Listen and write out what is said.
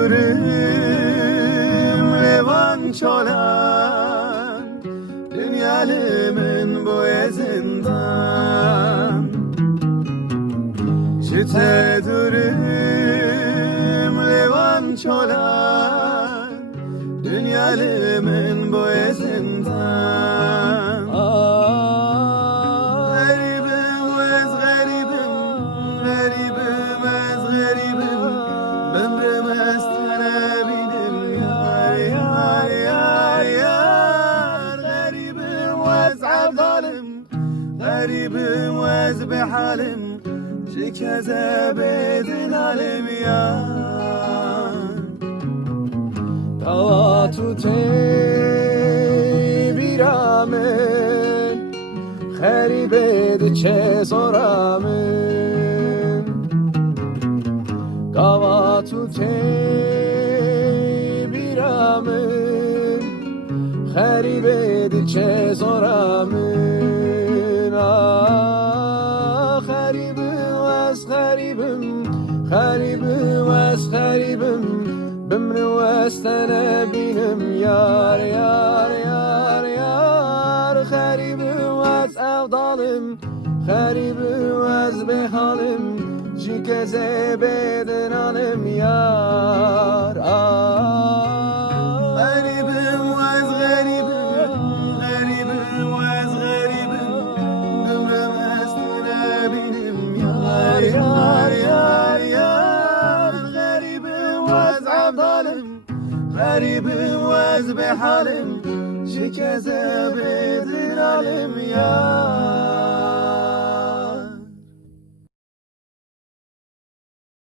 Tedürüm levan çolan, dünyalimin bûye zîndan. Tedürüm levan çolan, dünyalimin bûye zîndan. Xerîbim ez xerîbim, xerîbim ez xerîbim, Bimrim ez nebînim, yar yar yar yar. Xerîbim ez evdalim, xerîbim ez bêhalim, kezebê dinalim yar. Davatu te biramen, xerîbê diçe zoramen. Davatu te biramen, xerîbê diçe zoramen. Ah, xerîbim ez xerîbim, xerîbim ez xerîbim, Bimrim ez nebînim, yar yar yar yar. Xerîbim ez evdalim, xerîbim ez bêhalim, kezebê dinalim yar. Xerîbim ez xerîbim, xerîbim ez xerîbim, Bimrim ez nebînim, yar yar yar yar. Xerîbim ez evdalim, xerîbim ez bêhalim, kezebê dinalim yar.